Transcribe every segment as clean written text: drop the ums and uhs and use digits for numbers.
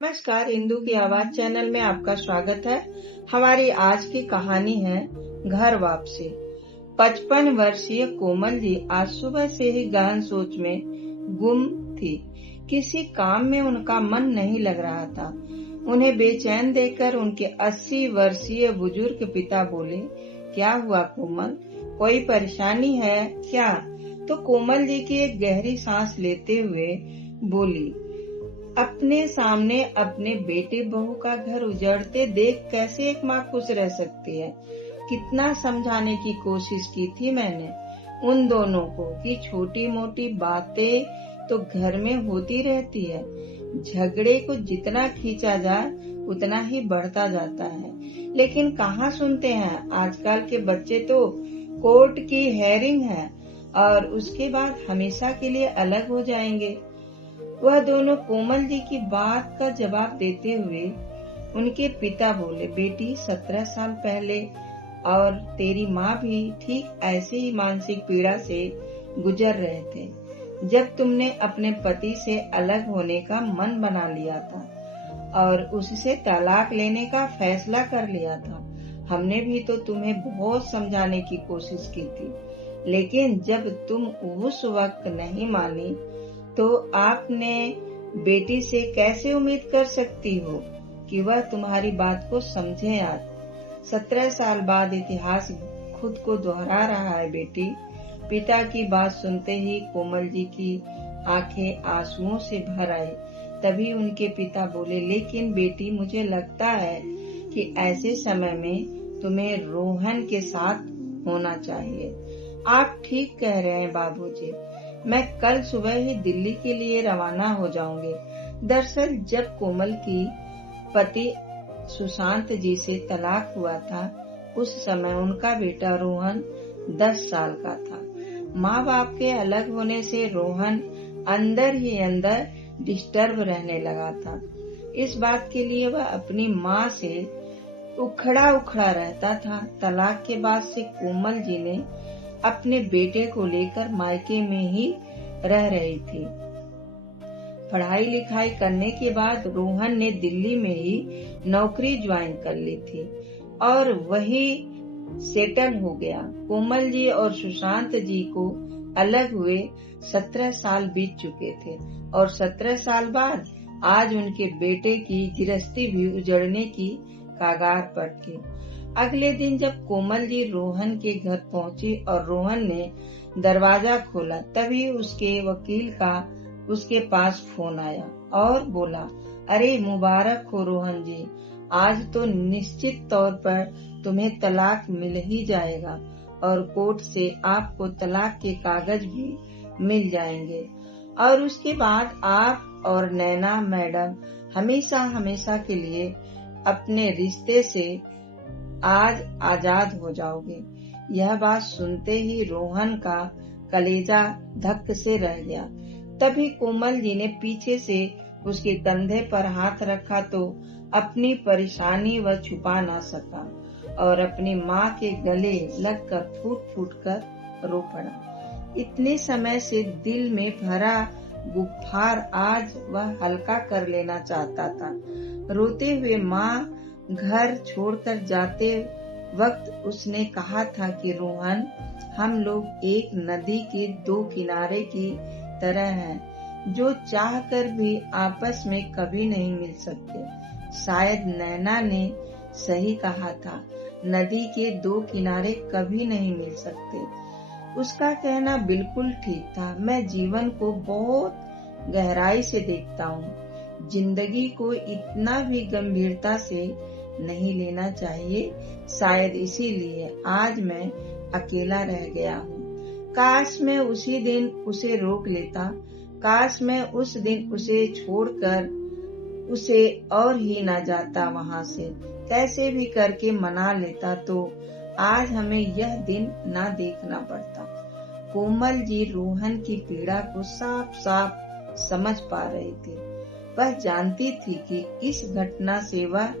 नमस्कार, इंदू की आवाज चैनल में आपका स्वागत है। हमारी आज की कहानी है घर वापसी। 55 वर्षीय कोमल जी आज सुबह से ही गहन सोच में गुम थी। किसी काम में उनका मन नहीं लग रहा था। उन्हें बेचैन देखकर उनके 80 वर्षीय बुजुर्ग पिता बोले, क्या हुआ कोमल, कोई परेशानी है क्या? तो कोमल जी की एक गहरी सांस लेते हुए बोली, अपने सामने अपने बेटे बहू का घर उजड़ते देख कैसे एक माँ खुश रह सकती है। कितना समझाने की कोशिश की थी मैंने उन दोनों को कि छोटी मोटी बातें तो घर में होती रहती है। झगड़े को जितना खींचा जाए उतना ही बढ़ता जाता है, लेकिन कहाँ सुनते हैं। आजकल के बच्चे तो कोर्ट की हेयरिंग है और उसके बाद हमेशा के लिए अलग हो जाएंगे। वह दोनों कोमल जी की बात का जवाब देते हुए उनके पिता बोले, बेटी 17 साल पहले और तेरी माँ भी ठीक ऐसे ही मानसिक पीड़ा से गुजर रहे थे जब तुमने अपने पति से अलग होने का मन बना लिया था और उससे तलाक लेने का फैसला कर लिया था। हमने भी तो तुम्हें बहुत समझाने की कोशिश की थी, लेकिन जब तुम उस वक्त नहीं मानी तो आपने बेटी से कैसे उम्मीद कर सकती हो कि वह तुम्हारी बात को समझे। आज 17 साल बाद इतिहास खुद को दोहरा रहा है बेटी। पिता की बात सुनते ही कोमल जी की आंखें आंसुओं से भर आई। तभी उनके पिता बोले, लेकिन बेटी मुझे लगता है कि ऐसे समय में तुम्हें रोहन के साथ होना चाहिए। आप ठीक कह रहे हैं बाबूजी, मैं कल सुबह ही दिल्ली के लिए रवाना हो जाऊंगी। दरअसल जब कोमल की पति सुशांत जी से तलाक हुआ था उस समय उनका बेटा रोहन 10 साल का था। माँ बाप के अलग होने से रोहन अंदर ही अंदर डिस्टर्ब रहने लगा था। इस बात के लिए वह अपनी माँ से उखड़ा उखड़ा रहता था। तलाक के बाद से कोमल जी ने अपने बेटे को लेकर मायके में ही रह रही थी। पढ़ाई लिखाई करने के बाद रोहन ने दिल्ली में ही नौकरी ज्वाइन कर ली थी और वही सेटल हो गया। कोमल जी और सुशांत जी को अलग हुए 17 साल बीत चुके थे और 17 साल बाद आज उनके बेटे की गृहस्थी भी उजड़ने की कगार पर थी। अगले दिन जब कोमल जी रोहन के घर पहुंची और रोहन ने दरवाजा खोला, तभी उसके वकील का उसके पास फोन आया और बोला, अरे मुबारक हो रोहन जी, आज तो निश्चित तौर पर तुम्हें तलाक मिल ही जाएगा और कोर्ट से आपको तलाक के कागज भी मिल जाएंगे और उसके बाद आप और नैना मैडम हमेशा हमेशा के लिए अपने रिश्ते से आज आजाद हो जाओगे। यह बात सुनते ही रोहन का कलेजा धक से रह गया। तभी कोमल जी ने पीछे से उसके कंधे पर हाथ रखा तो अपनी परेशानी वह छुपा ना सका और अपनी माँ के गले लगकर फूट फूट कर रो पड़ा। इतने समय से दिल में भरा गुफ्फार आज वह हल्का कर लेना चाहता था। रोते हुए माँ घर छोड़कर जाते वक्त उसने कहा था कि रोहन, हम लोग एक नदी के 2 किनारे की तरह हैं जो चाहकर भी आपस में कभी नहीं मिल सकते। शायद नैना ने सही कहा था, नदी के 2 किनारे कभी नहीं मिल सकते। उसका कहना बिल्कुल ठीक था। मैं जीवन को बहुत गहराई से देखता हूँ। जिंदगी को इतना भी गंभीरता से नहीं लेना चाहिए। शायद इसीलिए आज मैं अकेला रह गया हूँ। काश मैं उसी दिन उसे रोक लेता, काश मैं उस दिन उसे छोड़कर उसे और ही न जाता वहाँ से। कैसे भी करके मना लेता तो आज हमें यह दिन ना देखना पड़ता। कोमल जी रोहन की पीड़ा को साफ साफ समझ पा रही थी। वह जानती थी कि इस घटना से वह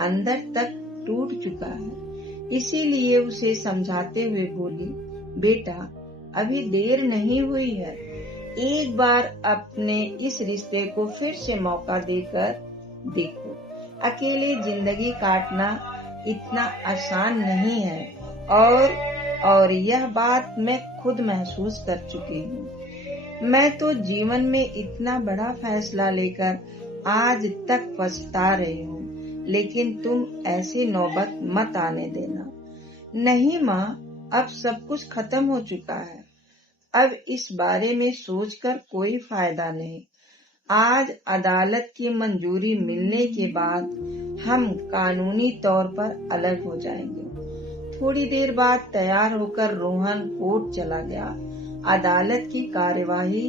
अंदर तक टूट चुका है। इसीलिए उसे समझाते हुए बोली, बेटा अभी देर नहीं हुई है। एक बार अपने इस रिश्ते को फिर से मौका देकर देखो, अकेले जिंदगी काटना इतना आसान नहीं है और यह बात मैं खुद महसूस कर चुकी हूँ। मैं तो जीवन में इतना बड़ा फैसला लेकर आज तक पछता रही हूँ, लेकिन तुम ऐसी नौबत मत आने देना। नहीं माँ, अब सब कुछ खत्म हो चुका है। अब इस बारे में सोचकर कोई फायदा नहीं। आज अदालत की मंजूरी मिलने के बाद हम कानूनी तौर पर अलग हो जाएंगे। थोड़ी देर बाद तैयार होकर रोहन कोर्ट चला गया। अदालत की कार्यवाही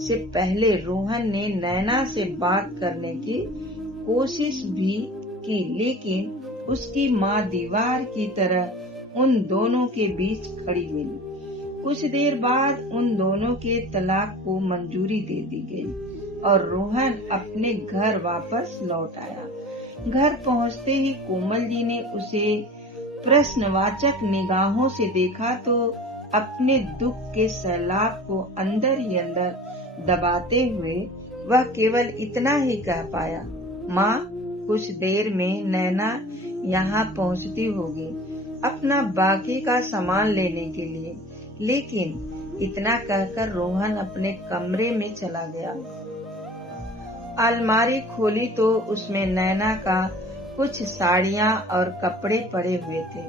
से पहले रोहन ने नैना से बात करने की कोशिश भी की, लेकिन उसकी माँ दीवार की तरह उन दोनों के बीच खड़ी मिली। कुछ देर बाद उन दोनों के तलाक को मंजूरी दे दी गई और रोहन अपने घर वापस लौट आया। घर पहुंचते ही कोमल जी ने उसे प्रश्नवाचक निगाहों से देखा तो अपने दुख के सैलाब को अंदर ही अंदर दबाते हुए वह केवल इतना ही कह पाया, माँ, कुछ देर में नैना यहाँ पहुँचती होगी अपना बाकी का सामान लेने के लिए। लेकिन इतना कहकर रोहन अपने कमरे में चला गया। अलमारी खोली तो उसमें नैना का कुछ साड़ियाँ और कपड़े पड़े हुए थे,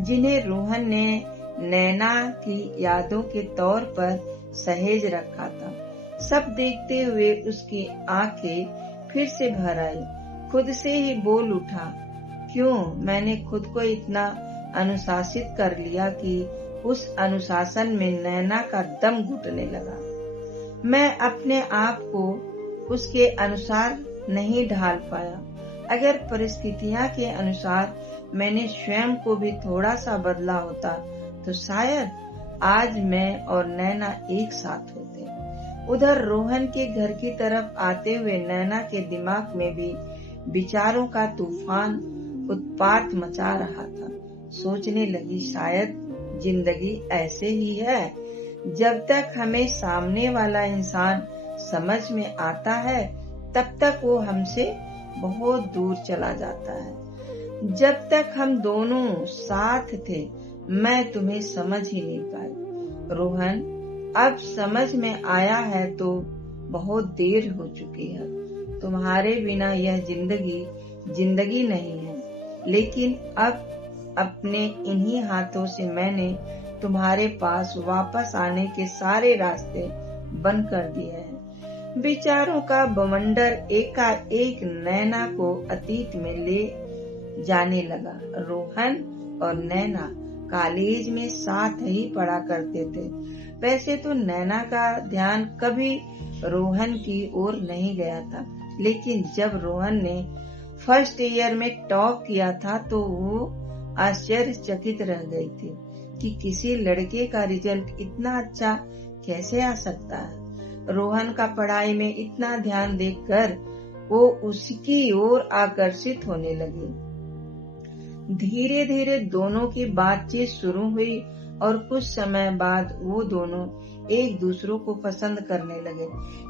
जिन्हें रोहन ने नैना की यादों के तौर पर सहेज रखा था। सब देखते हुए उसकी आंखें फिर से भर आई। खुद से ही बोल उठा, क्यों मैंने खुद को इतना अनुशासित कर लिया कि उस अनुशासन में नैना का दम घुटने लगा। मैं अपने आप को उसके अनुसार नहीं ढाल पाया। अगर परिस्थितियां के अनुसार मैंने स्वयं को भी थोड़ा सा बदला होता तो शायद आज मैं और नैना एक साथ होते। उधर रोहन के घर की तरफ आते हुए नैना के दिमाग में भी विचारों का तूफान उत्पात मचा रहा था। सोचने लगी, शायद जिंदगी ऐसे ही है, जब तक हमें सामने वाला इंसान समझ में आता है तब तक वो हमसे बहुत दूर चला जाता है। जब तक हम दोनों साथ थे मैं तुम्हें समझ ही नहीं पाई। रोहन, अब समझ में आया है तो बहुत देर हो चुकी है। तुम्हारे बिना यह जिंदगी नहीं है, लेकिन अब अपने इन्हीं हाथों से मैंने तुम्हारे पास वापस आने के सारे रास्ते बंद कर दिए हैं। विचारों का बवंडर एकाएक नैना को अतीत में ले जाने लगा। रोहन और नैना कॉलेज में साथ ही पढ़ा करते थे। वैसे तो नैना का ध्यान कभी रोहन की ओर नहीं गया था, लेकिन जब रोहन ने फर्स्ट ईयर में टॉप किया था तो वो आश्चर्यचकित रह गई थी कि किसी लड़के का रिजल्ट इतना अच्छा कैसे आ सकता है। रोहन का पढ़ाई में इतना ध्यान देखकर वो उसकी ओर आकर्षित होने लगी। धीरे धीरे दोनों की बातचीत शुरू हुई और कुछ समय बाद वो दोनों एक दूसरों को पसंद करने लगे,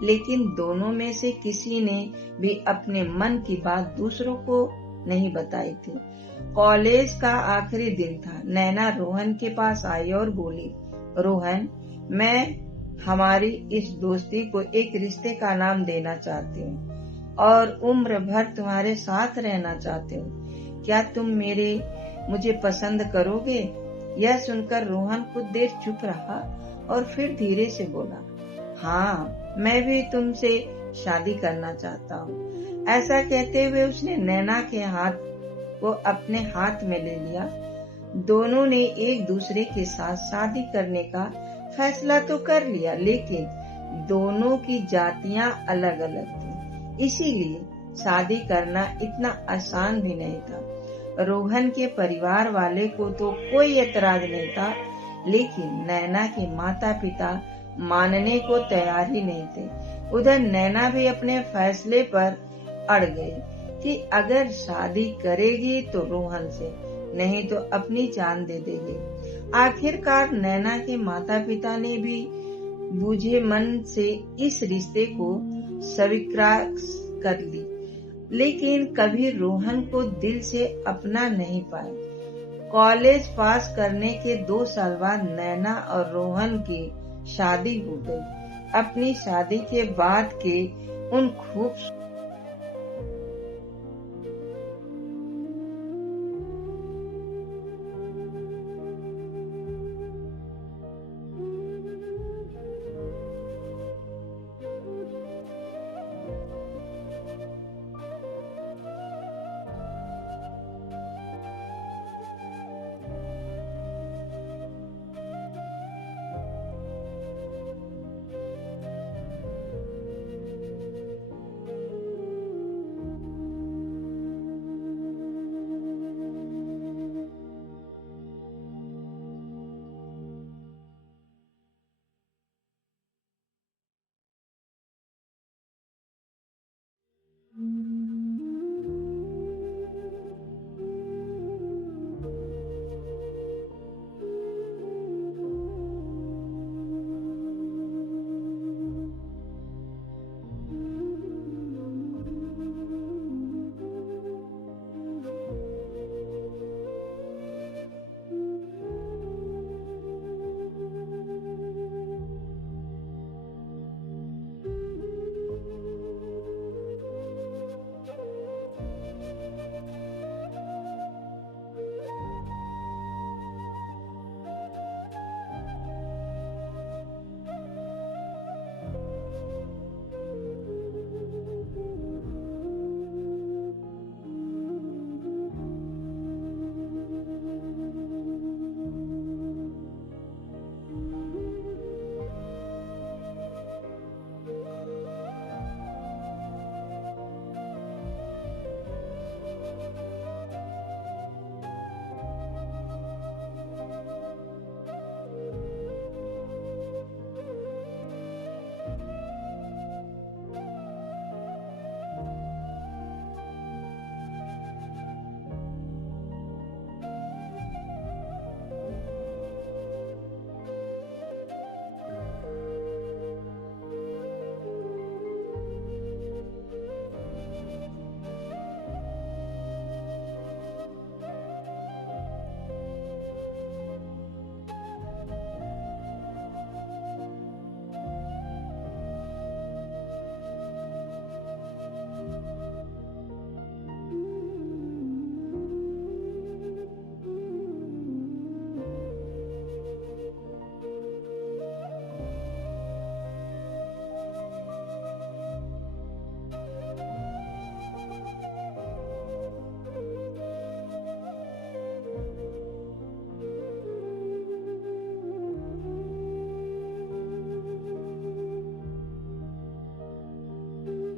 लेकिन दोनों में से किसी ने भी अपने मन की बात दूसरों को नहीं बताई थी। कॉलेज का आखिरी दिन था। नैना रोहन के पास आई और बोली, रोहन, मैं हमारी इस दोस्ती को एक रिश्ते का नाम देना चाहती हूँ और उम्र भर तुम्हारे साथ रहना चाहती हूँ। क्या तुम मुझे पसंद करोगे? यह सुनकर रोहन कुछ देर चुप रहा और फिर धीरे से बोला, हाँ, मैं भी तुमसे शादी करना चाहता हूँ। ऐसा कहते हुए उसने नैना के हाथ को अपने हाथ में ले लिया। दोनों ने एक दूसरे के साथ शादी करने का फैसला तो कर लिया, लेकिन दोनों की जातियां अलग अलग थी, इसीलिए शादी करना इतना आसान भी नहीं था। रोहन के परिवार वाले को तो कोई एतराज नहीं था, लेकिन नैना के माता पिता मानने को तैयार ही नहीं थे। उधर नैना भी अपने फैसले पर अड़ गई कि अगर शादी करेगी तो रोहन से, नहीं तो अपनी जान दे देगी। आखिरकार नैना के माता पिता ने भी बूझे मन से इस रिश्ते को स्वीकार कर ली लेकिन कभी रोहन को दिल से अपना नहीं पाए। कॉलेज पास करने के 2 साल बाद नैना और रोहन की शादी हो गई। अपनी शादी के बाद के उन खूबसूरत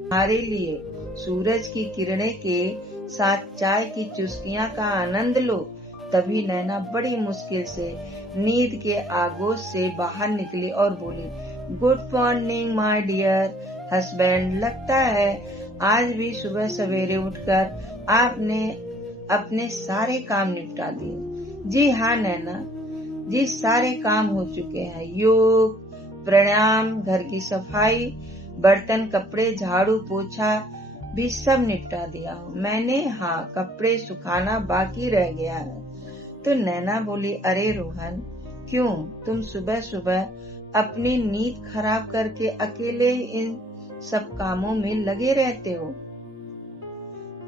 हमारे लिए सूरज की किरणें के साथ चाय की चुस्कियां का आनंद लो। तभी नैना बड़ी मुश्किल से नींद के आगोश से बाहर निकली और बोली, good morning my dear husband. लगता है आज भी सुबह सवेरे उठकर आपने अपने सारे काम निपटा दिए। जी हाँ नैना जी, सारे काम हो चुके हैं। योग, प्राणायाम, घर की सफाई, बर्तन, कपड़े, झाड़ू, पोछा भी सब निपटा दिया हूँ मैंने। हाँ, कपड़े सुखाना बाकी रह गया है। तो नैना बोली, अरे रोहन, क्यों तुम सुबह सुबह अपनी नींद खराब करके अकेले इन सब कामों में लगे रहते हो?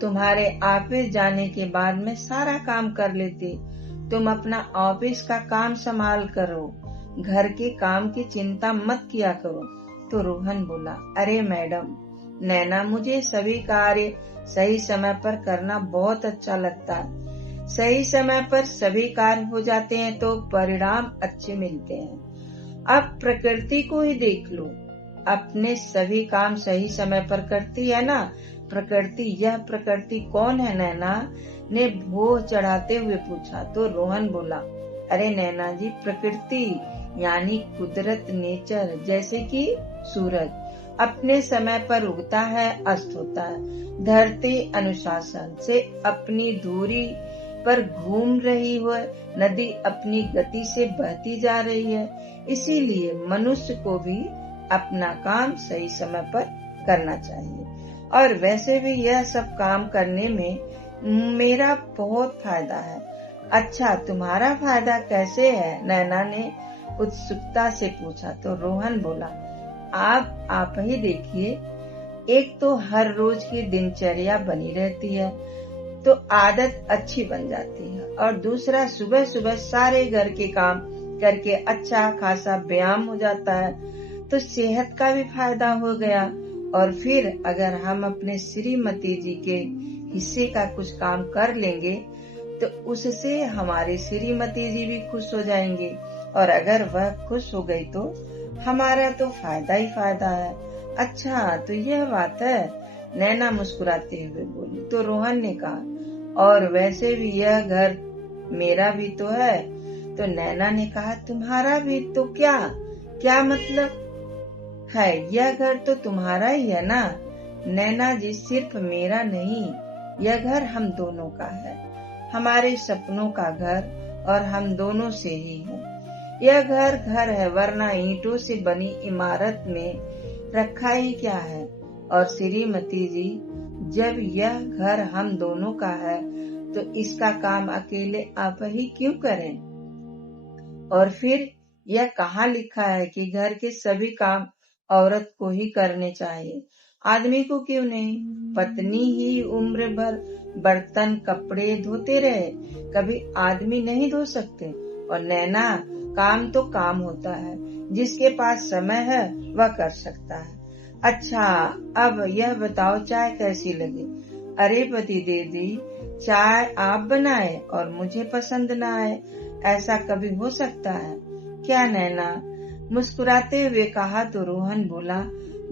तुम्हारे ऑफिस जाने के बाद मैं सारा काम कर लेती। तुम अपना ऑफिस का काम संभाल करो, घर के काम की चिंता मत किया करो। तो रोहन बोला, अरे मैडम नैना, मुझे सभी कार्य सही समय पर करना बहुत अच्छा लगता है। सही समय पर सभी कार्य हो जाते हैं तो परिणाम अच्छे मिलते हैं। अब प्रकृति को ही देख लो, अपने सभी काम सही समय पर करती है ना प्रकृति। यह प्रकृति कौन है? नैना ने भोह चढ़ाते हुए पूछा। तो रोहन बोला, अरे नैना जी, प्रकृति यानी कुदरत, नेचर। जैसे कि सूरज अपने समय पर उगता है, अस्त होता है। धरती अनुशासन से अपनी दूरी पर घूम रही है, नदी अपनी गति से बहती जा रही है। इसीलिए मनुष्य को भी अपना काम सही समय पर करना चाहिए। और वैसे भी यह सब काम करने में मेरा बहुत फायदा है। अच्छा, तुम्हारा फायदा कैसे है? नैना ने उत्सुकता से पूछा। तो रोहन बोला, आप ही देखिए, एक तो हर रोज की दिनचर्या बनी रहती है तो आदत अच्छी बन जाती है, और दूसरा सुबह सुबह सारे घर के काम करके अच्छा खासा व्यायाम हो जाता है तो सेहत का भी फायदा हो गया। और फिर अगर हम अपने श्रीमती जी के हिस्से का कुछ काम कर लेंगे तो उससे हमारी श्रीमती जी भी खुश हो जाएंगे, और अगर वह खुश हो गई तो हमारा तो फायदा ही फायदा है। अच्छा, तो यह बात है, नैना मुस्कुराते हुए बोली। तो रोहन ने कहा, और वैसे भी यह घर मेरा भी तो है। तो नैना ने कहा, तुम्हारा भी तो क्या? क्या मतलब है? यह घर तो तुम्हारा ही है ना? नैना जी, सिर्फ मेरा नहीं, यह घर हम दोनों का है, हमारे सपनों का घर, और हम दोनों से ही है। यह घर घर है, वरना ईंटों से बनी इमारत में रखा ही क्या है। और श्रीमती जी, जब यह घर हम दोनों का है तो इसका काम अकेले आप ही क्यों करें? और फिर यह कहाँ लिखा है कि घर के सभी काम औरत को ही करने चाहिए? आदमी को क्यों नहीं? पत्नी ही उम्र भर बर्तन कपड़े धोते रहे, कभी आदमी नहीं धो सकते? और नैना, काम तो काम होता है, जिसके पास समय है वह कर सकता है। अच्छा, अब यह बताओ, चाय कैसी लगी? अरे पति देवी, चाय आप बनाए और मुझे पसंद ना आए, ऐसा कभी हो सकता है क्या? नैना मुस्कुराते हुए कहा। तो रोहन बोला,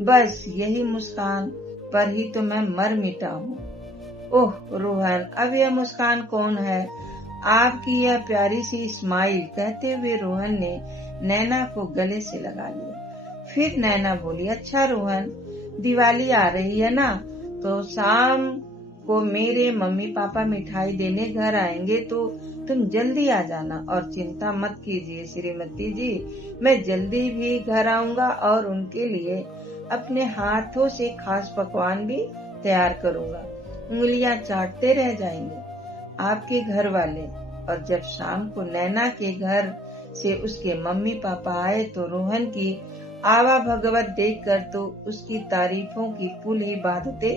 बस यही मुस्कान पर ही तो मैं मर मिटा हूँ। ओह रोहन, अब यह मुस्कान कौन है? आपकी यह प्यारी सी स्माइल। कहते हुए रोहन ने नैना को गले से लगा लिया। फिर नैना बोली, अच्छा रोहन, दिवाली आ रही है ना, तो शाम को मेरे मम्मी पापा मिठाई देने घर आएंगे, तो तुम जल्दी आ जाना। और चिंता मत कीजिए श्रीमती जी, मैं जल्दी भी घर आऊंगा और उनके लिए अपने हाथों से खास पकवान भी तैयार करूंगा। उंगलियां चाटते रह जाएंगे आपके घर वाले। और जब शाम को नैना के घर से उसके मम्मी पापा आए तो रोहन की आवा भगवत देखकर तो उसकी तारीफों की पुल ही बांधते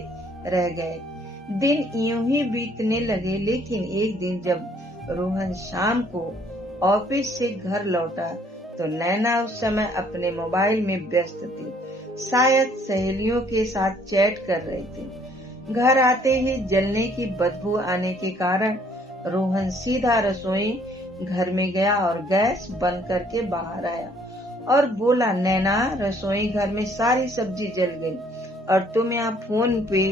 रह गए। दिन यूं ही बीतने लगे, लेकिन एक दिन जब रोहन शाम को ऑफिस से घर लौटा तो नैना उस समय अपने मोबाइल में व्यस्त थी, शायद सहेलियों के साथ चैट कर रही थी। घर आते ही जलने की बदबू आने के कारण रोहन सीधा रसोई घर में गया और गैस बंद करके बाहर आया और बोला, नैना, रसोई घर में सारी सब्जी जल गई और तुम यहाँ फोन पे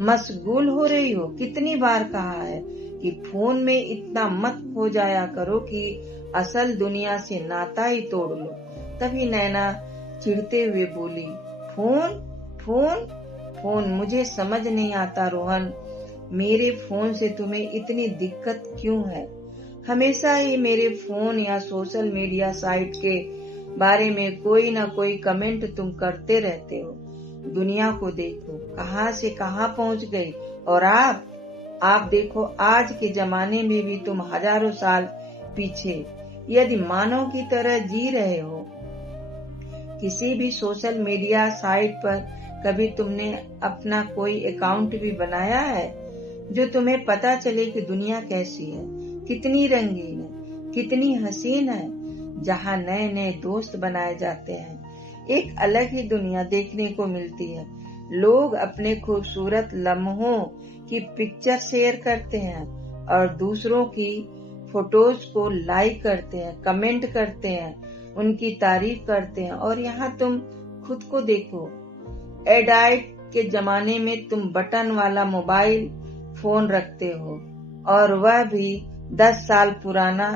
मशगूल हो रही हो। कितनी बार कहा है कि फोन में इतना मत खो जाया करो कि असल दुनिया से नाता ही तोड़ लो। तभी नैना चिढ़ते हुए बोली, फोन फोन फोन मुझे समझ नहीं आता रोहन, मेरे फोन से तुम्हें इतनी दिक्कत क्यों है? हमेशा ही मेरे फोन या सोशल मीडिया साइट के बारे में कोई न कोई कमेंट तुम करते रहते हो। दुनिया को देखो कहां से कहां पहुंच गई। और आप देखो, आज के जमाने में भी तुम हजारों साल पीछे यदि मानव की तरह जी रहे हो। किसी भी सोशल मीडिया साइट पर कभी तुमने अपना कोई अकाउंट भी बनाया है जो तुम्हें पता चले कि दुनिया कैसी है, कितनी रंगीन है, कितनी हसीन है, जहाँ नए नए दोस्त बनाए जाते हैं। एक अलग ही दुनिया देखने को मिलती है। लोग अपने खूबसूरत लम्हों की पिक्चर शेयर करते हैं और दूसरों की फोटोज को लाइक करते हैं, कमेंट करते हैं, उनकी तारीफ करते हैं। और यहाँ तुम खुद को देखो, एंड्रॉइड के जमाने में तुम बटन वाला मोबाइल फोन रखते हो और वह भी 10 साल पुराना।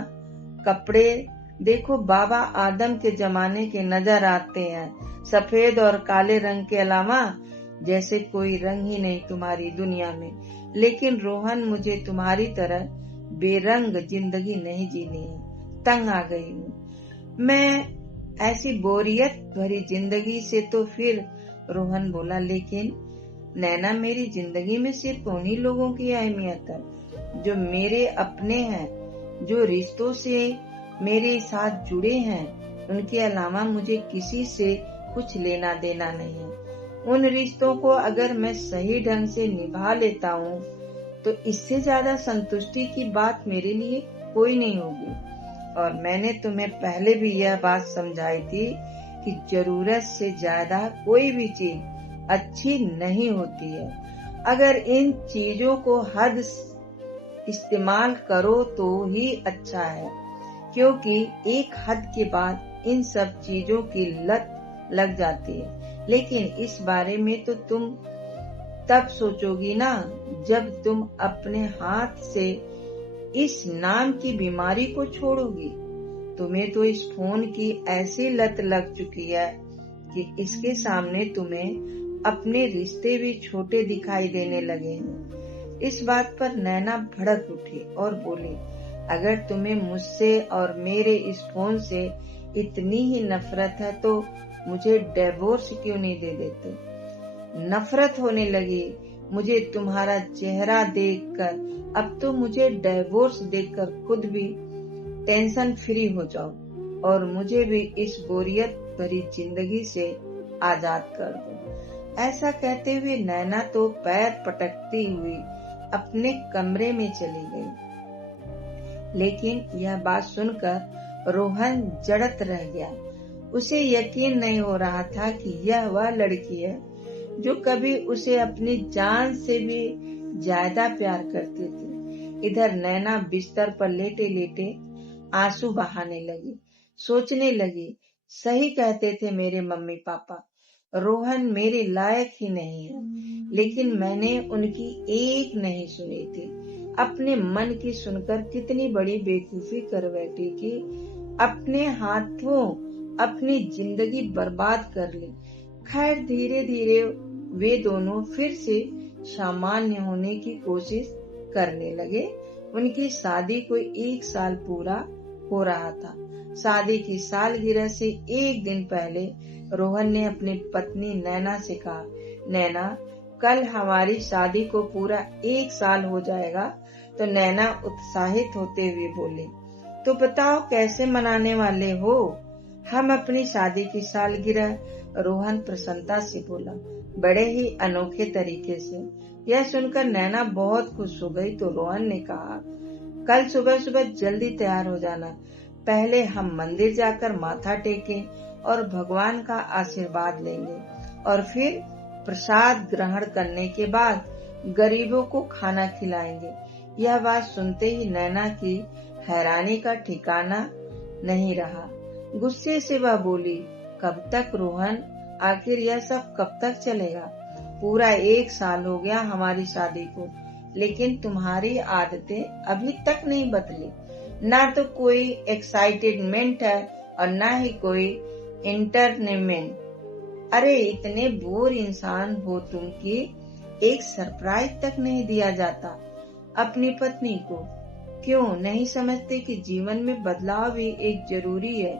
कपड़े देखो, बाबा आदम के जमाने के नजर आते हैं, सफेद और काले रंग के अलावा जैसे कोई रंग ही नहीं तुम्हारी दुनिया में। लेकिन रोहन, मुझे तुम्हारी तरह बेरंग जिंदगी नहीं जीनी है, तंग आ गई हूँ मैं ऐसी बोरियत भरी जिंदगी से। तो फिर रोहन बोला, लेकिन नैना, मेरी जिंदगी में सिर्फ उन्हीं लोगों की अहमियत है जो मेरे अपने हैं, जो रिश्तों से मेरे साथ जुड़े हैं। उनके अलावा मुझे किसी से कुछ लेना देना नहीं है। उन रिश्तों को अगर मैं सही ढंग से निभा लेता हूँ तो इससे ज्यादा संतुष्टि की बात मेरे लिए कोई नहीं होगी। और मैंने तुम्हें पहले भी यह बात समझाई थी कि जरूरत से ज्यादा कोई भी चीज अच्छी नहीं होती है। अगर इन चीजों को हद इस्तेमाल करो तो ही अच्छा है, क्योंकि एक हद के बाद इन सब चीजों की लत लग जाती है। लेकिन इस बारे में तो तुम तब सोचोगी ना जब तुम अपने हाथ से इस नाम की बीमारी को छोड़ोगी। तुम्हें तो इस फोन की ऐसी लत लग चुकी है कि इसके सामने तुम्हें अपने रिश्ते भी छोटे दिखाई देने लगे हैं। इस बात पर नैना भड़क उठी और बोली, अगर तुम्हें मुझसे और मेरे इस फोन से इतनी ही नफरत है तो मुझे डिवोर्स क्यों नहीं दे देते। नफरत होने लगी मुझे तुम्हारा चेहरा देखकर। अब तो मुझे डिवोर्स देकर खुद भी टेंशन फ्री हो जाओ और मुझे भी इस बोरियत भरी जिंदगी से आजाद कर दो। ऐसा कहते हुए नैना तो पैर पटकती हुई अपने कमरे में चली गई। लेकिन यह बात सुनकर रोहन जड़त रह गया। उसे यकीन नहीं हो रहा था कि यह वह लड़की है जो कभी उसे अपनी जान से भी ज्यादा प्यार करती थी। इधर नैना बिस्तर पर लेटे लेटे आंसू बहाने लगी। सोचने लगी, सही कहते थे मेरे मम्मी पापा, रोहन मेरे लायक ही नहीं है। लेकिन मैंने उनकी एक नहीं सुनी थी। अपने मन की सुनकर कितनी बड़ी बेवकूफी कर बैठी कि अपने हाथों अपनी जिंदगी बर्बाद कर ली। खैर धीरे धीरे वे दोनों फिर से सामान्य होने की कोशिश करने लगे। उनकी शादी को 1 साल पूरा हो रहा था। शादी की सालगिरह से एक दिन पहले रोहन ने अपनी पत्नी नैना से कहा, नैना कल हमारी शादी को पूरा 1 साल हो जाएगा। तो नैना उत्साहित होते हुए बोली, तो बताओ कैसे मनाने वाले हो हम अपनी शादी की सालगिरह। रोहन प्रसन्नता से बोला, बड़े ही अनोखे तरीके से। यह सुनकर नैना बहुत खुश हो गई। तो रोहन ने कहा, कल सुबह सुबह जल्दी तैयार हो जाना। पहले हम मंदिर जाकर माथा टेकें और भगवान का आशीर्वाद लेंगे और फिर प्रसाद ग्रहण करने के बाद गरीबों को खाना खिलाएंगे। यह बात सुनते ही नैना की हैरानी का ठिकाना नहीं रहा। गुस्से से वह बोली, कब तक रोहन, आखिर यह सब कब तक चलेगा? पूरा 1 साल हो गया हमारी शादी को, लेकिन तुम्हारी आदतें अभी तक नहीं बदली। ना तो कोई एक्साइटेडमेंट है और ना ही कोई इंटरटेनमेंट। अरे इतने बोर इंसान हो तुम कि एक सरप्राइज तक नहीं दिया जाता अपनी पत्नी को। क्यों नहीं समझते कि जीवन में बदलाव भी एक जरूरी है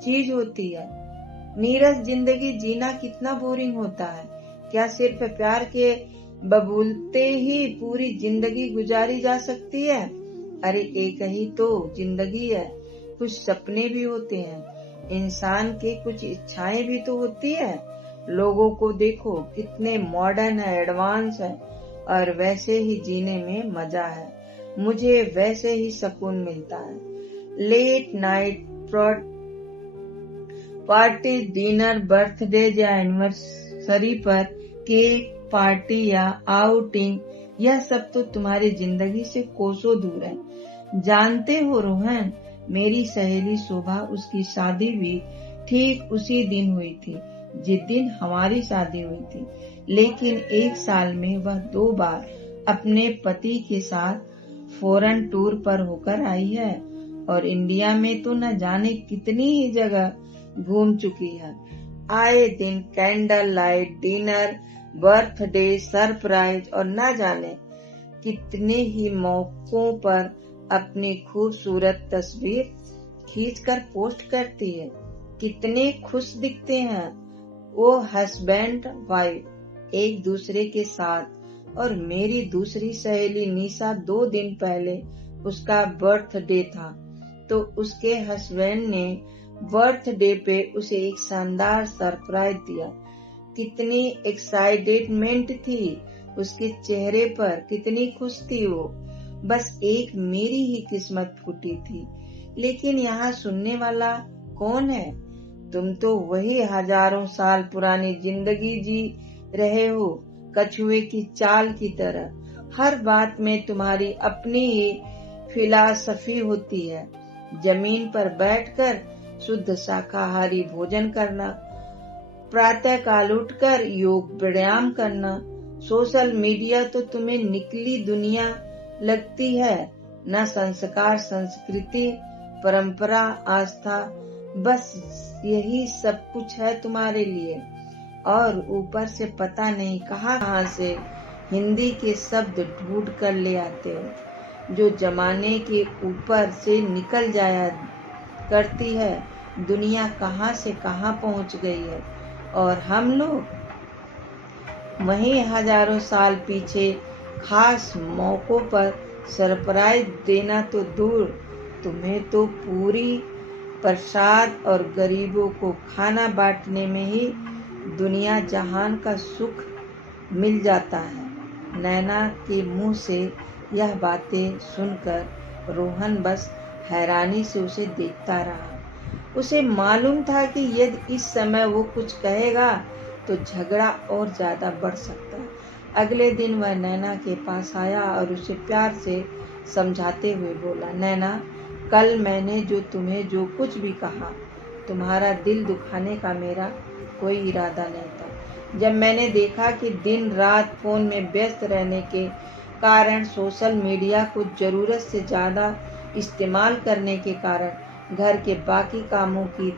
चीज होती है। नीरस जिंदगी जीना कितना बोरिंग होता है। क्या सिर्फ प्यार के बबूलते ही पूरी जिंदगी गुजारी जा सकती है? अरे एक ही तो जिंदगी है, कुछ सपने भी होते हैं, इंसान के कुछ इच्छाएं भी तो होती है। लोगों को देखो कितने मॉडर्न है, एडवांस है, और वैसे ही जीने में मजा है। मुझे वैसे ही सुकून मिलता है। Late night party, dinner, birthday या एनिवर्सरी पर केक, पार्टी या आउटिंग, यह सब तो तुम्हारी जिंदगी से कोसों दूर है। जानते हो रोहन, मेरी सहेली शोभा, उसकी शादी भी ठीक उसी दिन हुई थी जिस दिन हमारी शादी हुई थी। लेकिन 1 साल में वह 2 बार अपने पति के साथ फॉरेन टूर पर होकर आई है और इंडिया में तो न जाने कितनी ही जगह घूम चुकी है। आए दिन candle light dinner, birthday, surprise और न जाने कितने ही मौकों पर अपनी खूबसूरत तस्वीर खींचकर पोस्ट करती है। कितने खुश दिखते हैं वो हस्बैंड वाइफ। एक दूसरे के साथ। और मेरी दूसरी सहेली निशा 2 दिन पहले उसका बर्थडे था, तो उसके हस्बैंड ने बर्थडे पे उसे एक शानदार सरप्राइज दिया। कितनी एक्साइटेडमेंट थी उसके चेहरे पर, कितनी खुश थी वो। बस एक मेरी ही किस्मत फूटी थी। लेकिन यहाँ सुनने वाला कौन है? तुम तो वही हजारों साल पुरानी जिंदगी जी रहे हो, कछुए की चाल की तरह। हर बात में तुम्हारी अपनी ही फिलॉसफी होती है। जमीन पर बैठकर शुद्ध शाकाहारी भोजन करना, प्रातः काल उठकर योग व्यायाम करना। सोशल मीडिया तो तुम्हें निकली दुनिया लगती है। न संस्कार, संस्कृति, परंपरा, आस्था, बस यही सब कुछ है तुम्हारे लिए। और ऊपर से पता नहीं कहाँ से हिंदी के शब्द ढूंढ कर ले आते हो, जो जमाने के ऊपर से निकल जाया करती है। दुनिया कहाँ से कहाँ पहुँच गई है और हम लोग वहीं हजारों साल पीछे। खास मौकों पर सरप्राइज देना तो दूर, तुम्हें तो पूरी प्रसाद और गरीबों को खाना बांटने में ही दुनिया जहान का सुख मिल जाता है। नैना के मुंह से यह बातें सुनकर रोहन बस हैरानी से उसे देखता रहा। उसे मालूम था कि यदि इस समय वो कुछ कहेगा तो झगड़ा और ज्यादा बढ़ सकता है। अगले दिन वह नैना के पास आया और उसे प्यार से समझाते हुए बोला, नैना, कल मैंने तुम्हें जो कुछ भी कहा, तुम्हारा दिल दुखाने का मेरा कोई इरादा नहीं था। जब मैंने देखा कि दिन रात फोन में व्यस्त रहने के कारण, सोशल मीडिया को जरूरत से ज्यादा इस्तेमाल करने के कारण घर के बाकी कामों की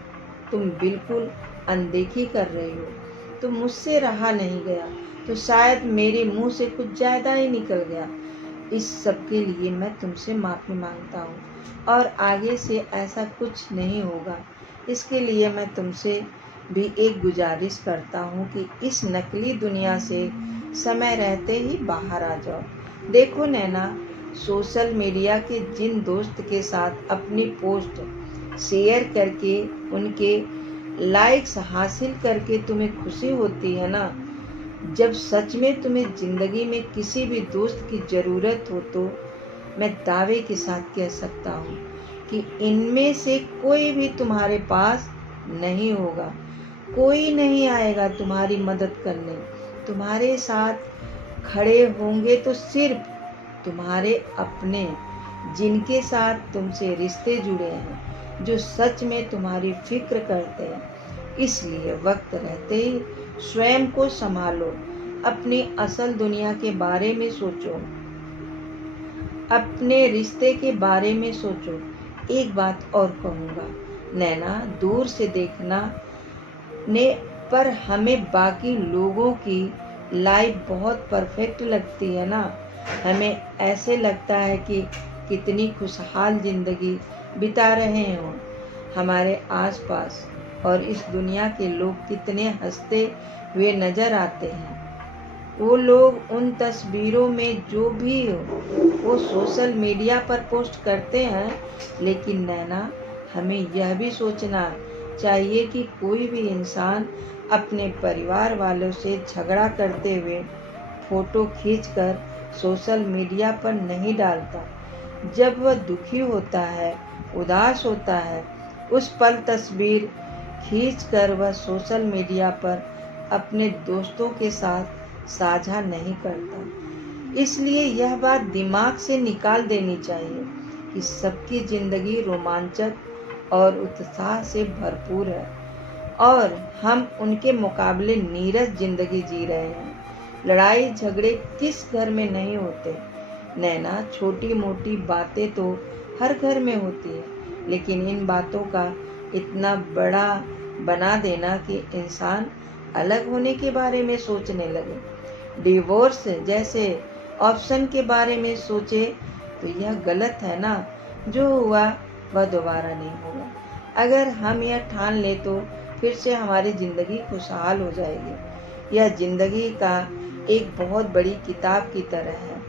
तुम बिल्कुल अनदेखी कर रही हो, तो मुझसे रहा नहीं गया। तो शायद मेरे मुंह से कुछ ज्यादा ही निकल गया। इस सब के लिए मैं तुमसे माफी मांगता हूँ और आगे से ऐसा कुछ नहीं होगा। इसके लिए मैं तुमसे भी एक गुजारिश करता हूँ कि इस नकली दुनिया से समय रहते ही बाहर आ जाओ। देखो नैना, सोशल मीडिया के जिन दोस्त के साथ अपनी पोस्ट शेयर करके उनके लाइक्स हासिल करके तुम्हें खुशी होती है ना, जब सच में तुम्हें जिंदगी में किसी भी दोस्त की जरूरत हो, तो मैं दावे के साथ कह सकता हूँ कि इनमें से कोई भी तुम्हारे पास नहीं होगा। कोई नहीं आएगा तुम्हारी मदद करने। तुम्हारे साथ खड़े होंगे तो सिर्फ तुम्हारे अपने, जिनके साथ तुमसे रिश्ते जुड़े हैं, जो सच में तुम्हारी फिक्र करते हैं। इसलिए वक्त रहते ही स्वयं को संभालो, अपनी असल दुनिया के बारे में सोचो, अपने रिश्ते के बारे में सोचो। एक बात और कहूँगा नैना, दूर से देखना ने पर हमें बाकी लोगों की लाइफ बहुत परफेक्ट लगती है ना। हमें ऐसे लगता है कि कितनी खुशहाल जिंदगी बिता रहे हों हमारे आसपास, और इस दुनिया के लोग कितने हंसते हुए नजर आते हैं। वो लोग उन तस्वीरों में जो भी हो वो सोशल मीडिया पर पोस्ट करते हैं। लेकिन नैना, हमें यह भी सोचना चाहिए कि कोई भी इंसान अपने परिवार वालों से झगड़ा करते हुए फोटो खींचकर सोशल मीडिया पर नहीं डालता। जब वह दुखी होता है, उदास होता है, उस पल तस्वीर खींचकर वह सोशल मीडिया पर अपने दोस्तों के साथ साझा नहीं करता। इसलिए यह बात दिमाग से निकाल देनी चाहिए कि सबकी जिंदगी रोमांचक और उत्साह से भरपूर है और हम उनके मुकाबले नीरस जिंदगी जी रहे हैं। लड़ाई झगड़े किस घर में नहीं होते नैना? छोटी मोटी बातें तो हर घर में होती है, लेकिन इन बातों का इतना बड़ा बना देना कि इंसान अलग होने के बारे में सोचने लगे, डिवोर्स जैसे ऑप्शन के बारे में सोचे, तो यह गलत है ना। जो हुआ वह दोबारा नहीं होगा। अगर हम यह ठान ले तो फिर से हमारी जिंदगी खुशहाल हो जाएगी। यह जिंदगी का एक बहुत बड़ी किताब की तरह है।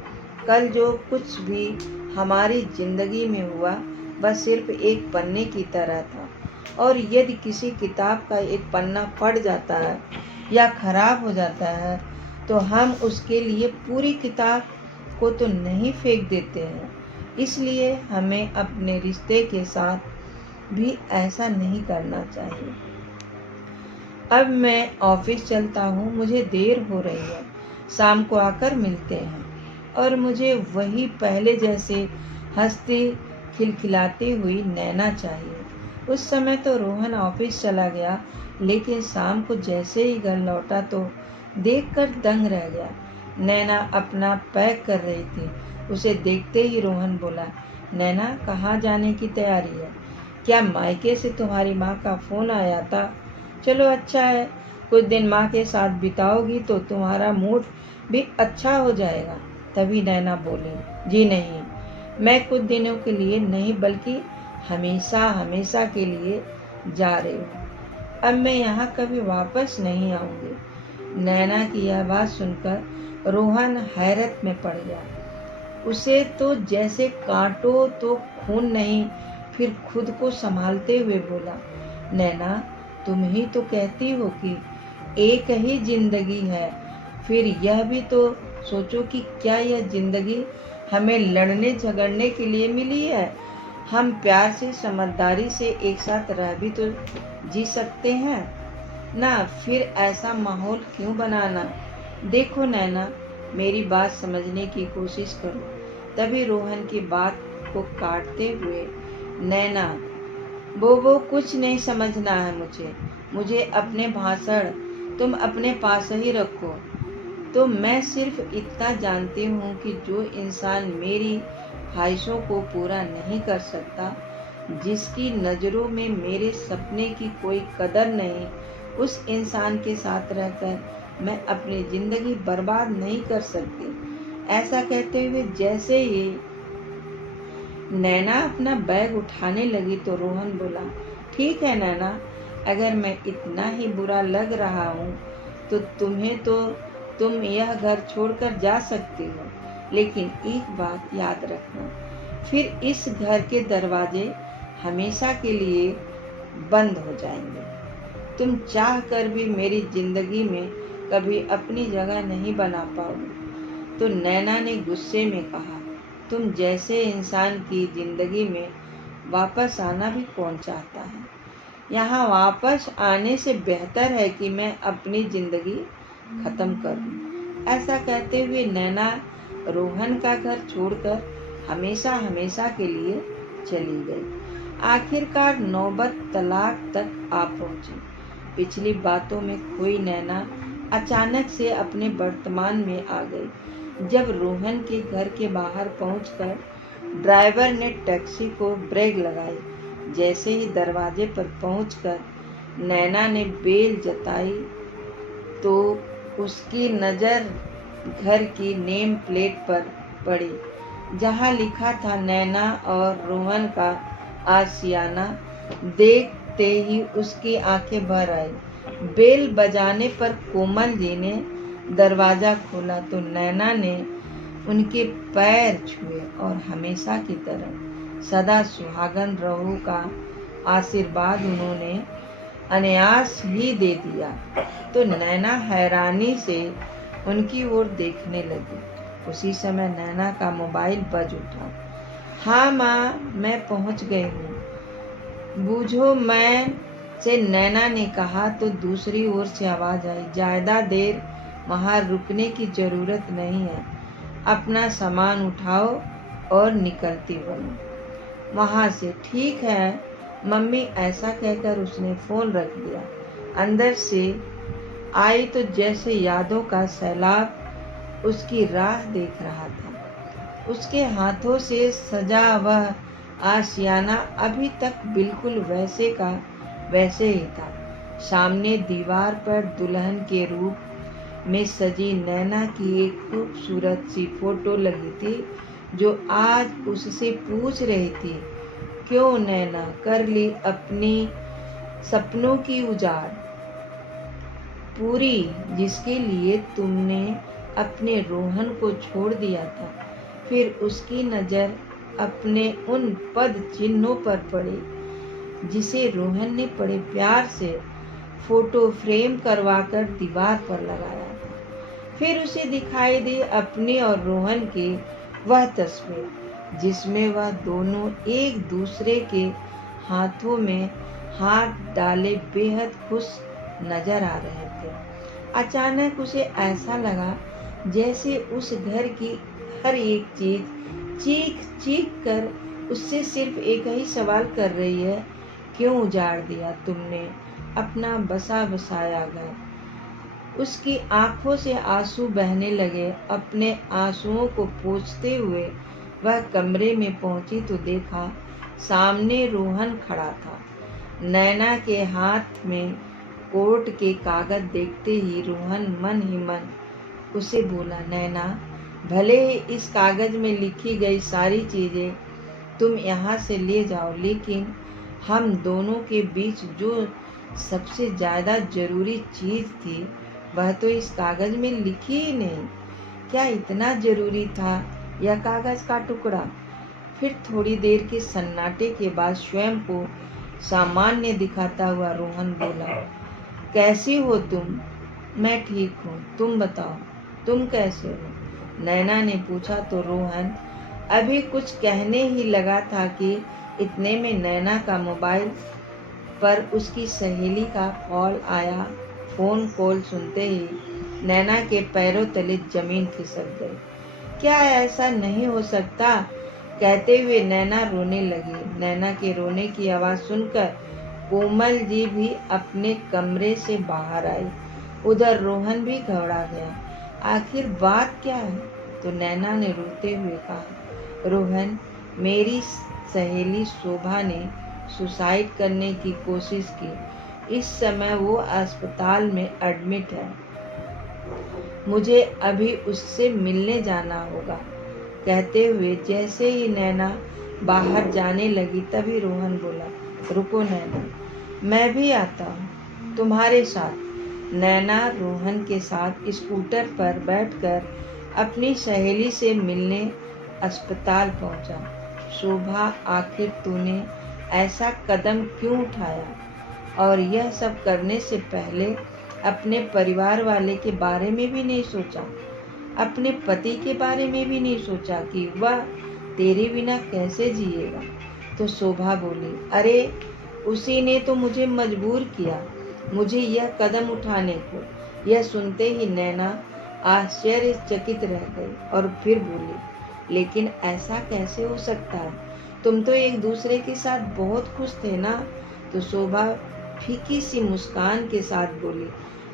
कल जो कुछ भी हमारी जिंदगी में हुआ वह सिर्फ एक पन्ने की तरह था, और यदि किसी किताब का एक पन्ना फट जाता है या खराब हो जाता है तो हम उसके लिए पूरी किताब को तो नहीं फेंक देते हैं। इसलिए हमें अपने रिश्ते के साथ भी ऐसा नहीं करना चाहिए। अब मैं ऑफिस चलता हूँ, मुझे देर हो रही है। शाम को आकर मिलते हैं। और मुझे वही पहले जैसे हंसती खिलखिलाती हुई नैना चाहिए। उस समय तो रोहन ऑफिस चला गया, लेकिन शाम को जैसे ही घर लौटा तो देखकर दंग रह गया। नैना अपना पैक कर रही थी। उसे देखते ही रोहन बोला, नैना, कहाँ जाने की तैयारी है? क्या मायके से तुम्हारी माँ का फोन आया था? चलो अच्छा है, कुछ दिन माँ के साथ बिताओगी तो तुम्हारा मूड भी अच्छा हो जाएगा। तभी नैना बोली, जी नहीं, मैं कुछ दिनों के लिए नहीं बल्कि हमेशा हमेशा के लिए जा रही हूँ। अब मैं यहाँ कभी वापस नहीं आऊंगी। नैना की यह बात सुनकर रोहन हैरत में पड़ गया। उसे तो जैसे काटो तो खून नहीं, फिर खुद को संभालते हुए बोला, नैना, तुम ही तो कहती हो कि एक ही जिंदगी है, फिर यह भी तो सोचो कि क्या यह जिंदगी हमें लड़ने झगड़ने के लिए मिली है? हम प्यार से समझदारी से एक साथ रह भी तो जी सकते हैं ना। फिर ऐसा माहौल क्यों बनाना? देखो नैना, मेरी बात समझने की कोशिश करो। तभी रोहन की बात को काटते हुए नैना, वो कुछ नहीं समझना है मुझे अपने भाषण तुम अपने पास ही रखो। तो मैं सिर्फ इतना जानती हूँ कि जो इंसान मेरी ख्वाहिशों को पूरा नहीं कर सकता, जिसकी नज़रों में मेरे सपने की कोई कदर नहीं, उस इंसान के साथ रहकर मैं अपनी जिंदगी बर्बाद नहीं कर सकती। ऐसा कहते हुए जैसे ही नैना अपना बैग उठाने लगी तो रोहन बोला, ठीक है नैना, अगर मैं इतना ही बुरा लग रहा हूँ तो तुम यह घर छोड़कर जा सकती हो, लेकिन एक बात याद रखना, फिर इस घर के दरवाजे हमेशा के लिए बंद हो जाएंगे। तुम चाह कर भी मेरी जिंदगी में कभी अपनी जगह नहीं बना पाओगे। तो नैना ने गुस्से में कहा, तुम जैसे इंसान की जिंदगी में वापस आना भी कौन चाहता है? यहाँ वापस आने से बेहतर है कि मैं अपनी जिंदगी खत्म कर दूं। ऐसा कहते हुए नैना रोहन का घर छोड़कर हमेशा हमेशा के लिए चली गई। आखिरकार नौबत तलाक तक आ पहुंची। पिछली बातों में खोई नैना अचानक से अपने वर्तमान में आ गई। जब रोहन के घर के बाहर पहुंचकर ड्राइवर ने टैक्सी को ब्रेक लगाई। जैसे ही दरवाजे पर पहुंचकर नैना ने बेल जताई तो उसकी नज़र घर की नेम प्लेट पर पड़ी, जहां लिखा था नैना और रोहन का आशियाना। देखते ही उसकी आंखें भर आई। बेल बजाने पर कोमल जी ने दरवाजा खोला तो नैना ने उनके पैर छुए और हमेशा की तरह सदा सुहागन रहो का आशीर्वाद उन्होंने अनायास ही दे दिया। तो नैना हैरानी से उनकी ओर देखने लगी। उसी समय नैना का मोबाइल बज उठा। हाँ माँ, मैं पहुँच गई हूँ। बूझो मैं से नैना ने कहा तो दूसरी ओर से आवाज आई, ज्यादा देर वहाँ रुकने की जरूरत नहीं है, अपना सामान उठाओ और निकलती बनो वहाँ से। ठीक है मम्मी, ऐसा कहकर उसने फोन रख दिया। अंदर से आई तो जैसे यादों का सैलाब उसकी राह देख रहा था। उसके हाथों से सजा वह आशियाना अभी तक बिल्कुल वैसे का वैसे ही था। सामने दीवार पर दुल्हन के रूप में सजी नैना की एक खूबसूरत सी फोटो लगी थी, जो आज उससे पूछ रही थी, क्यों नैना, कर ली अपनी सपनों की उजाड़? पूरी जिसके लिए तुमने अपने रोहन को छोड़ दिया था। फिर उसकी नज़र अपने उन पद चिन्हों पर पड़ी जिसे रोहन ने बड़े प्यार से फोटो फ्रेम करवाकर दीवार पर लगाया था। फिर उसे दिखाई दी अपनी और रोहन की वह तस्वीर जिसमें वह दोनों एक दूसरे के हाथों में हाथ डाले बेहद खुश नजर आ रहे थे। अचानक उसे ऐसा लगा जैसे उस घर की हर एक चीज चीख चीख कर उससे सिर्फ एक ही सवाल कर रही है, क्यों उजाड़ दिया तुमने अपना बसा बसाया घर। उसकी आंखों से आंसू बहने लगे। अपने आंसुओं को पोंछते हुए वह कमरे में पहुंची तो देखा सामने रोहन खड़ा था। नैना के हाथ में कोर्ट के कागज देखते ही रोहन मन ही मन उसे बोला, नैना, भले ही इस कागज में लिखी गई सारी चीजें तुम यहाँ से ले जाओ, लेकिन हम दोनों के बीच जो सबसे ज्यादा जरूरी चीज थी वह तो इस कागज में लिखी ही नहीं। क्या इतना जरूरी था यह कागज का टुकड़ा? फिर थोड़ी देर के सन्नाटे के बाद स्वयं को सामान्य दिखाता हुआ रोहन बोला, कैसी हो तुम? मैं ठीक हूँ, तुम बताओ, तुम कैसे हो? नैना ने पूछा तो रोहन अभी कुछ कहने ही लगा था कि इतने में नैना का मोबाइल पर उसकी सहेली का कॉल आया। फोन कॉल सुनते ही नैना के पैरों तले जमीन खिसक गई। क्या ऐसा नहीं हो सकता? कहते हुए नैना रोने लगी। नैना के रोने की आवाज सुनकर कोमल जी भी अपने कमरे से बाहर आई। उधर रोहन भी घबरा गया। आखिर बात क्या है? तो नैना ने रोते हुए कहा, रोहन, मेरी सहेली शोभा ने सुसाइड करने की कोशिश की। इस समय वो अस्पताल में एडमिट है। मुझे अभी उससे मिलने जाना होगा। कहते हुए जैसे ही नैना बाहर जाने लगी तभी रोहन बोला, रुको नैना, मैं भी आता हूँ तुम्हारे साथ। नैना रोहन के साथ स्कूटर पर बैठकर अपनी सहेली से मिलने अस्पताल पहुंचा। शोभा, आखिर तूने ऐसा कदम क्यों उठाया? और यह सब करने से पहले अपने परिवार वाले के बारे में भी नहीं सोचा? अपने पति के बारे में भी नहीं सोचा कि वह तेरे बिना कैसे जिएगा? तो शोभा बोली, अरे उसी ने तो मुझे मजबूर किया मुझे यह कदम उठाने को। यह सुनते ही नैना आश्चर्यचकित रह गई और फिर बोली, लेकिन ऐसा कैसे हो सकता है? तुम तो एक दूसरे के साथ बहुत खुश थे ना? तो शोभा फीकी सी मुस्कान के साथ बोली,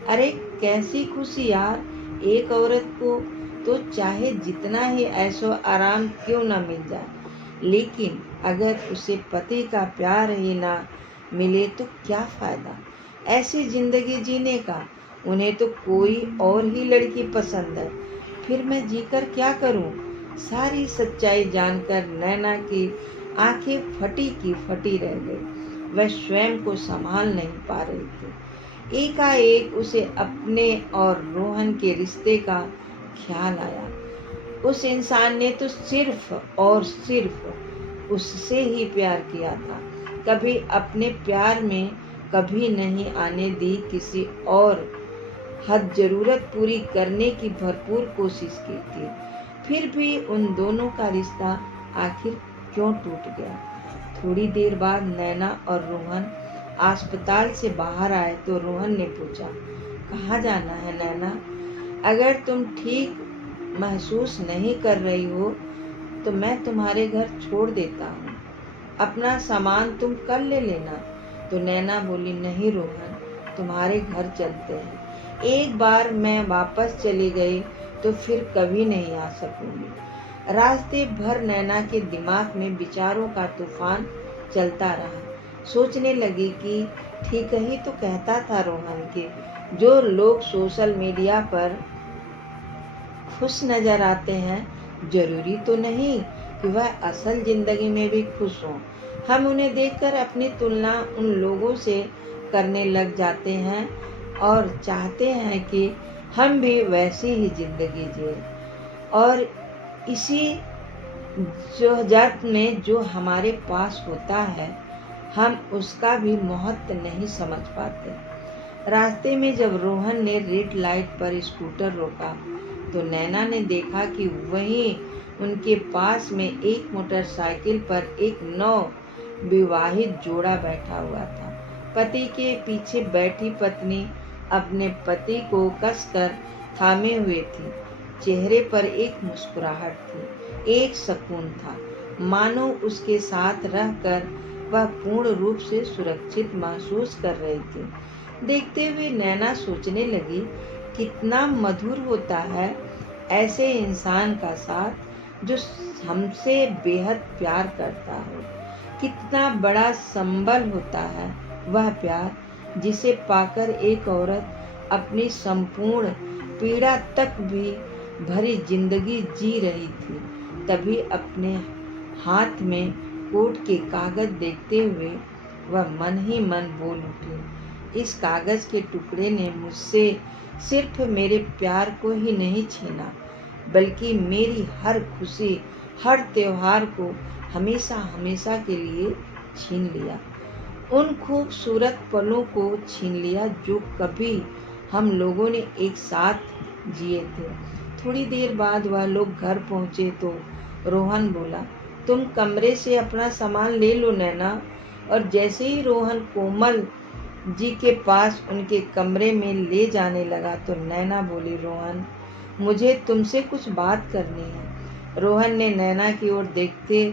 अरे कैसी खुशी यार, एक औरत को तो चाहे जितना ही ऐशो आराम क्यों ना मिल जाए, लेकिन अगर उसे पति का प्यार ही ना मिले तो क्या फायदा ऐसी जिंदगी जीने का? उन्हें तो कोई और ही लड़की पसंद है। फिर मैं जीकर क्या करूं? सारी सच्चाई जानकर नैना की आंखें फटी की फटी रह गई। वह स्वयं को संभाल नहीं पा रही थी। एकाएक उसे अपने और रोहन के रिश्ते का ख्याल आया। उस इंसान ने तो सिर्फ और सिर्फ उससे ही प्यार किया था। कभी अपने प्यार में कभी नहीं आने दी किसी और हद जरूरत पूरी करने की भरपूर कोशिश की थी। फिर भी उन दोनों का रिश्ता आखिर क्यों टूट गया? थोड़ी देर बाद नैना और रोहन अस्पताल से बाहर आए तो रोहन ने पूछा, कहाँ जाना है नैना? अगर तुम ठीक महसूस नहीं कर रही हो तो मैं तुम्हारे घर छोड़ देता हूँ, अपना सामान तुम कल ले लेना। तो नैना बोली, नहीं रोहन, तुम्हारे घर चलते हैं। एक बार मैं वापस चली गई तो फिर कभी नहीं आ सकूंगी। रास्ते भर नैना के दिमाग में विचारों का तूफान चलता रहा। सोचने लगी कि ठीक ही तो कहता था रोहन के जो लोग सोशल मीडिया पर खुश नजर आते हैं, जरूरी तो नहीं कि वह असल जिंदगी में भी खुश हों। हम उन्हें देखकर अपनी तुलना उन लोगों से करने लग जाते हैं और चाहते हैं कि हम भी वैसी ही जिंदगी जिए, और इसी जो जत में जो हमारे पास होता है हम उसका भी महत्व नहीं समझ पाते। रास्ते में जब रोहन ने रेड लाइट पर स्कूटर रोका तो नैना ने देखा कि वहीं उनके पास में एक मोटरसाइकिल पर एक नव विवाहित जोड़ा बैठा हुआ था। पति के पीछे बैठी पत्नी अपने पति को कसकर थामे हुए थी। चेहरे पर एक मुस्कुराहट थी, एक सुकून था, मानो उसके साथ रहकर वह पूर्ण रूप से सुरक्षित महसूस कर रही थी। देखते हुए नैना सोचने लगी, कितना मधुर होता है ऐसे इंसान का साथ जो हमसे बेहद प्यार करता हो। कितना बड़ा संबल होता है वह प्यार जिसे पाकर एक औरत अपनी संपूर्ण पीड़ा तक भी भरी जिंदगी जी रही थी। तभी अपने हाथ में कोर्ट के कागज देखते हुए वह मन ही मन बोल उठी, इस कागज के टुकड़े ने मुझसे सिर्फ मेरे प्यार को ही नहीं छीना, बल्कि मेरी हर खुशी, हर त्योहार को हमेशा हमेशा के लिए छीन लिया। उन खूबसूरत पलों को छीन लिया जो कभी हम लोगों ने एक साथ जिए थे। थोड़ी देर बाद वह लोग घर पहुंचे तो रोहन बोला, तुम कमरे से अपना सामान ले लो नैना। और जैसे ही रोहन कोमल जी के पास उनके कमरे में ले जाने लगा तो नैना बोली, रोहन मुझे तुमसे कुछ बात करनी है। रोहन ने नैना की ओर देखते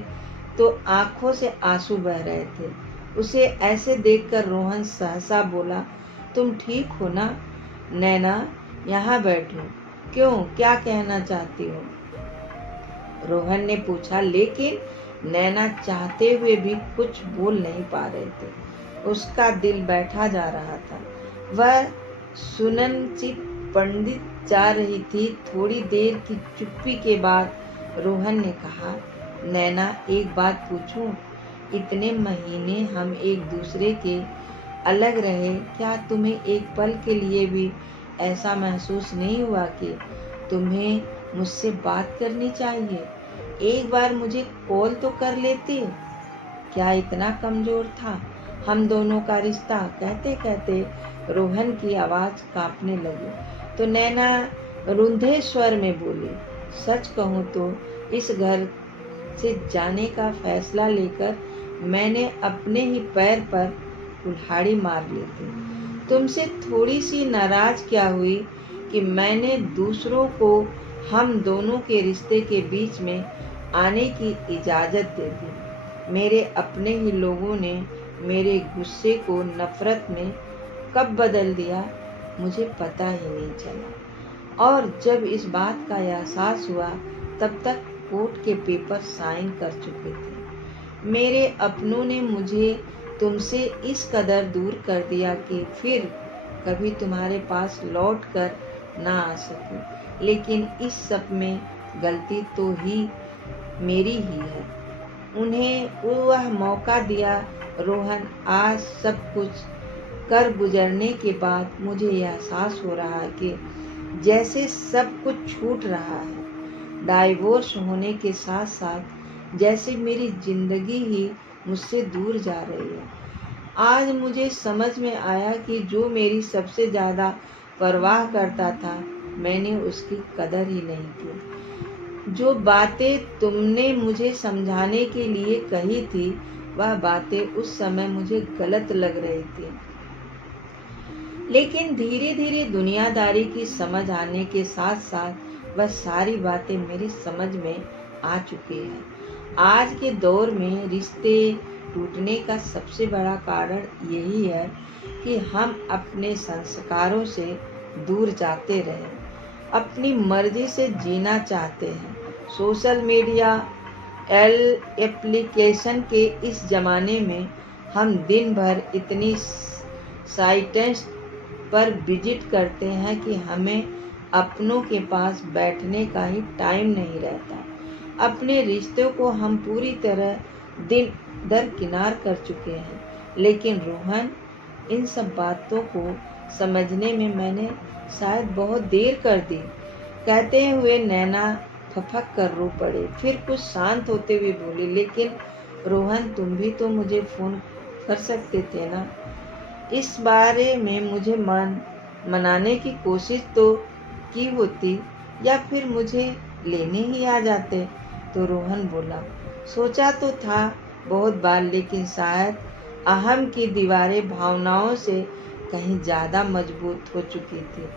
तो आंखों से आंसू बह रहे थे। उसे ऐसे देखकर रोहन सहसा बोला, तुम ठीक हो ना? नैना यहाँ बैठो, क्यों, क्या कहना चाहती हो? रोहन ने पूछा, लेकिन नैना चाहते हुए भी कुछ बोल नहीं पा रहे थे। उसका दिल बैठा जा रहा था। वह सुननची पंडित जा रही थी। थोड़ी देर की चुप्पी के बाद रोहन ने कहा, नैना एक बात पूछूं? इतने महीने हम एक दूसरे के अलग रहे, क्या तुम्हें एक पल के लिए भी ऐसा महसूस नहीं हुआ कि तुम्हें मुझसे बात करनी चाहिए? एक बार मुझे कॉल तो कर लेते। क्या इतना कमजोर था हम दोनों का रिश्ता? कहते कहते रोहन की आवाज कांपने लगी तो नैना रुंधे स्वर में बोली, सच कहूँ तो इस घर से जाने का फैसला लेकर मैंने अपने ही पैर पर कुल्हाड़ी मार ली थी। तुमसे थोड़ी सी नाराज क्या हुई कि मैंने दूसरों को हम दोनों के रिश्ते के बीच में आने की इजाजत दे दी। मेरे अपने ही लोगों ने मेरे गुस्से को नफरत में कब बदल दिया मुझे पता ही नहीं चला। और जब इस बात का एहसास हुआ तब तक कोर्ट के पेपर साइन कर चुके थे। मेरे अपनों ने मुझे तुमसे इस कदर दूर कर दिया कि फिर कभी तुम्हारे पास लौट कर ना आ सकी। लेकिन इस सब में गलती तो ही मेरी ही है। उन्हें वह मौका दिया। रोहन, आज सब कुछ कर गुजरने के बाद मुझे एहसास हो रहा है कि जैसे सब कुछ छूट रहा है। डाइवोर्स होने के साथ साथ जैसे मेरी जिंदगी ही मुझसे दूर जा रही है। आज मुझे समझ में आया कि जो मेरी सबसे ज़्यादा परवाह करता था मैंने उसकी कदर ही नहीं की। जो बातें तुमने मुझे समझाने के लिए कही थी वह बातें उस समय मुझे गलत लग रही थी, लेकिन धीरे धीरे दुनियादारी की समझ आने के साथ साथ वह सारी बातें मेरी समझ में आ चुकी है। आज के दौर में रिश्ते टूटने का सबसे बड़ा कारण यही है कि हम अपने संस्कारों से दूर जाते रहे, अपनी मर्जी से जीना चाहते हैं। सोशल मीडिया एप्लीकेशन के इस जमाने में हम दिन भर इतनी साइट्स पर विजिट करते हैं कि हमें अपनों के पास बैठने का ही टाइम नहीं रहता। अपने रिश्तों को हम पूरी तरह दिन दरकिनार कर चुके हैं। लेकिन रोहन, इन सब बातों को समझने में मैंने शायद बहुत देर कर दी। कहते हुए नैना फपक कर रो पड़े। फिर कुछ शांत होते हुए बोली, लेकिन रोहन, तुम भी तो मुझे फोन कर सकते थे ना। इस बारे में मुझे मनाने की कोशिश तो की होती, या फिर मुझे लेने ही आ जाते। तो रोहन बोला, सोचा तो था बहुत बार, लेकिन शायद अहम की दीवारें भावनाओं से कहीं ज्यादा मजबूत हो चुकी थी।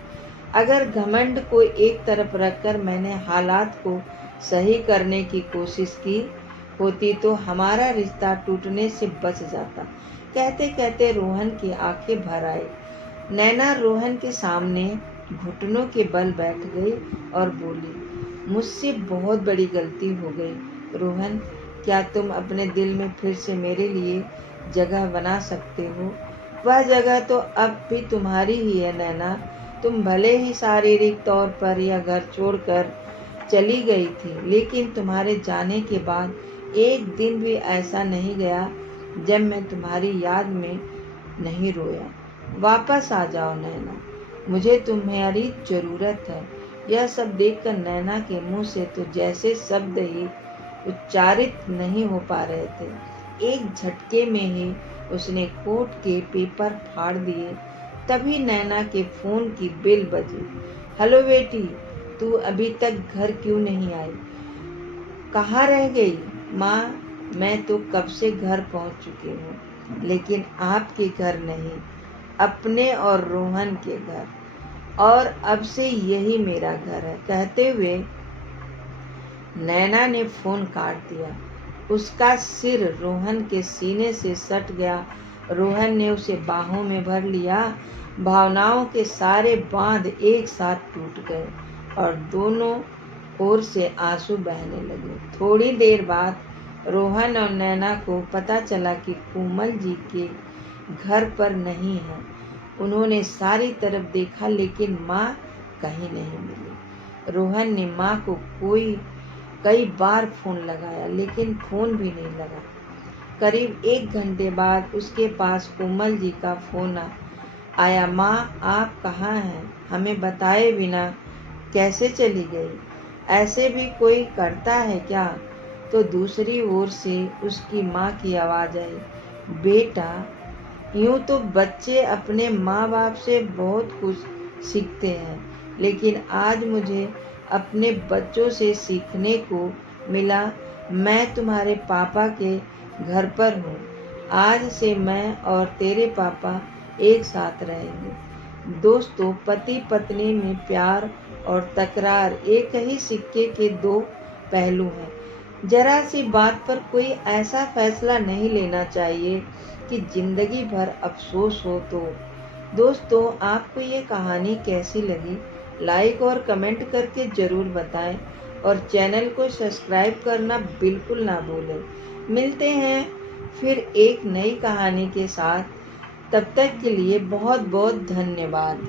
अगर घमंड को एक तरफ रखकर मैंने हालात को सही करने की कोशिश की होती तो हमारा रिश्ता टूटने से बच जाता। कहते कहते रोहन की आंखें भर आई। नैना रोहन के सामने घुटनों के बल बैठ गई और बोली, मुझसे बहुत बड़ी गलती हो गई रोहन। क्या तुम अपने दिल में फिर से मेरे लिए जगह बना सकते हो? वह जगह तो अब भी तुम्हारी ही है नैना। तुम भले ही शारीरिक तौर पर यह घर छोड़कर चली गई थी, लेकिन तुम्हारे जाने के बाद एक दिन भी ऐसा नहीं गया जब मैं तुम्हारी याद में नहीं रोया। वापस आ जाओ नैना, मुझे तुम्हारी जरूरत है। यह सब देखकर नैना के मुंह से तो जैसे शब्द ही उच्चारित नहीं हो पा रहे थे। एक झटके में ही उसने कोट के पेपर फाड़ दिए। तभी नैना के फोन की बेल बजी। हेलो बेटी, तू अभी तक घर क्यों नहीं आई? कहाँ रह गई? माँ, मैं तो कब से घर पहुँच चुकी हूँ, लेकिन आपके घर नहीं, अपने और रोहन के घर। और अब से यही मेरा घर है। कहते हुए नैना ने फोन काट दिया। उसका सिर रोहन के सीने से सट गया। रोहन ने उसे बाहों में भर लिया। भावनाओं के सारे बांध एक साथ टूट गए और दोनों ओर से आंसू बहने लगे। थोड़ी देर बाद रोहन और नैना को पता चला कि कोमल जी के घर पर नहीं है। उन्होंने सारी तरफ देखा, लेकिन माँ कहीं नहीं मिली। रोहन ने माँ को कई बार फोन लगाया, लेकिन फोन भी नहीं लगा। करीब 1 घंटे बाद उसके पास कोमल जी का फोन आया। माँ, आप कहाँ हैं? हमें बताए बिना कैसे चली गई? ऐसे भी कोई करता है क्या? तो दूसरी ओर से उसकी माँ की आवाज आई, बेटा, यूं तो बच्चे अपने माँ बाप से बहुत कुछ सीखते हैं, लेकिन आज मुझे अपने बच्चों से सीखने को मिला। मैं तुम्हारे पापा के घर पर हूँ। आज से मैं और तेरे पापा एक साथ रहेंगे। दोस्तों, पति पत्नी में प्यार और तकरार एक ही सिक्के के 2 पहलू हैं। जरा सी बात पर कोई ऐसा फैसला नहीं लेना चाहिए कि जिंदगी भर अफसोस हो। तो दोस्तों, आपको ये कहानी कैसी लगी? लाइक और कमेंट करके जरूर बताएं और चैनल को सब्सक्राइब करना बिल्कुल ना भूलें। मिलते हैं फिर एक नई कहानी के साथ। तब तक के लिए बहुत बहुत धन्यवाद।